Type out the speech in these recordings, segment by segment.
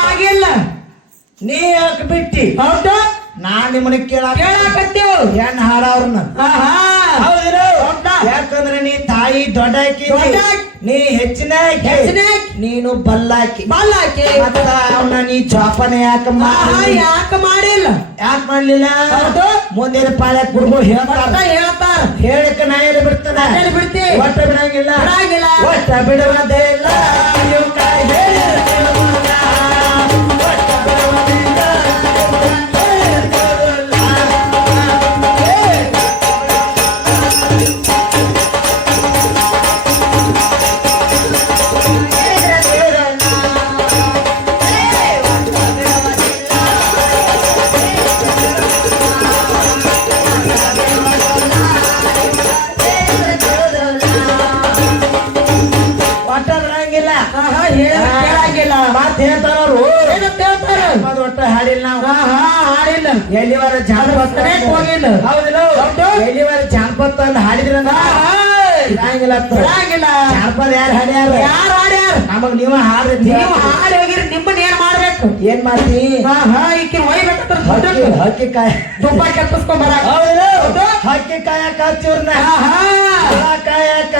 ಆಗಿಲ್ಲ ನೀ ಯಾಕೆ ಬಿಟ್ಟಿ ಹೌದಾ ನಾನ್ ನಿಮ್ಮನ್ನ ಕೇಳಾಕತ್ತೇವು ಏನ್ ಹಾಡವ್ರನ್ನ ಯಾಕಂದ್ರೆ ನೀ ತಾಯಿ ದೊಡ್ಡ ನೀ ಹೆಚ್ಚಿನ ನೀನು ಬಲ್ಲಾಕಿ ಮತ್ತ ಅವನ ನೀ ಜೋಪಾನ ಯಾಕೆ ಮಾಡಿಲ್ಲ ಯಾಕೆ ಮಾಡ್ಲಿಲ್ಲ ಮುಂದಿನ ಪಾಳ್ಯ ಕುಡುಗು ಹೇಳ್ತಾರ ಹೇಳಿಕ ನಾ ಎಲ್ಲಿ ಬಿಡ್ತಾನೆ ಒಟ್ಟ ಬಿಡಂಗಿಲ್ಲ ಒಟ್ಟ ಬಿಡುವುದೇ ಇಲ್ಲ ಒಟ್ಟ ಹಾಡಿಲ್ಲ ಹಾಡಿಲ್ಲ ಎಲ್ಲಿವರ ಜಾನಪದ ಹೋಗಿಲ್ಲ ಹೌದಿಲ್ಲ ಎಲ್ಲಿವರ ಜಾನಪದ ಅಂತ ಹಾಡಿದ್ರ ಜಾನಪದ ಯಾರು ಹಾಡ್ಯಾರ ನಮಗ್ ನೀವು ಹಾಡ್ರಿ ನೀವು ಹಾಡಿ ಹೋಗಿರಿ ನಿಮ್ಮನ್ನ ಏನ್ ಮಾಡ್ಬೇಕು ಏನ್ ಮಾಡ್ತಿ ಈಕಿನ ಒಯ್ಬೇಕು ಹಕ್ಕಿ ಕಾಯ ತುಪ್ಪ ಕಪ್ಪಿಸ್ಕೊಂಡ್ ಬರ ಹಕ್ಕಿ ಕಾಯಕ ಹಚ್ಚಿವ್ರನ್ನ ಕಾಯಕ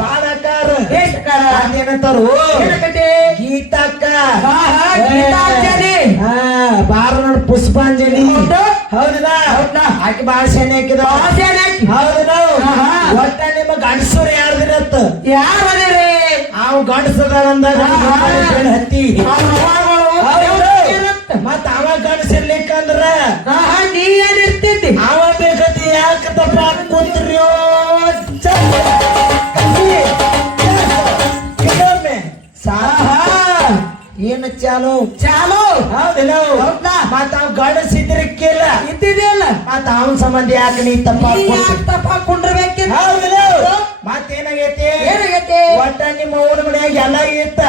ಪಾದಕಾರ ಏನಂತಾರು ಗೀತಕ್ಕ ಬಾರ ನೋಡ್ ಪುಷ್ಪಾಂಜಲಿ ಹೌದಾ ಆಕೆ ಬಾಳ ಸೇನೆ ಹಾಕಿದ ಒಟ್ಟ ನಿಮ್ಮ ಗಂಡಸೂರ್ ಯಾರ್ದಿರತ್ತ ಯಾರದಿರಿ ಅವ್ ಗಂಡಸದಂದಾಗ ಹತ್ತಿ ಮತ್ತ ಅವ ಗಂಡಸಿರ್ಲಿಕ್ಕಂದ್ರ ನೀ ಏನಿರ್ತಿದ್ದಿ ಅವ ಬೇಕತಿ ಯಾಕೆ ತಪ್ಪ ಕುಂತ್ರಿಯೋ ಏನು ಚಾಲು ಹೌದಿಲ್ಲ ಮತ್ತ ಅವ್ ಗಂಡಸಿದ್ರಕ್ಕಿಲ್ಲ ಇದ್ದಿದ್ದಿಲ್ಲ ಮತ್ತ ಅವನ ಸಂಬಂಧ ಯಾಕೆ ನೀ ತಪ್ಪಾಕೊಂಡ್ರಬೇಕ ಹೌದಿಲ್ಲ ಮತ್ತೇನಾಗೈತಿ ಒಟ್ಟ ನಿಮ್ಮ ಊರ ಮನ್ಯಾಗ ಎಲ್ಲ ಇತ್ತ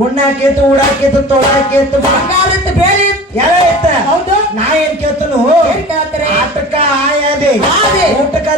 ಉಣ್ಣಾಕೇತು ಉಡಾಕೇತು ತೊಳಾಕೇತು ಬಂಗಾರ ಇತ್ತು ಬೇರೆ ಎಲ್ಲ ಇತ್ತ ಹೌದು ನಾ ಏನ್ ಕೇಳ್ತನು ಆಟಕ್ಕ ಆಯಾದೆ ಊಟಕ್ಕ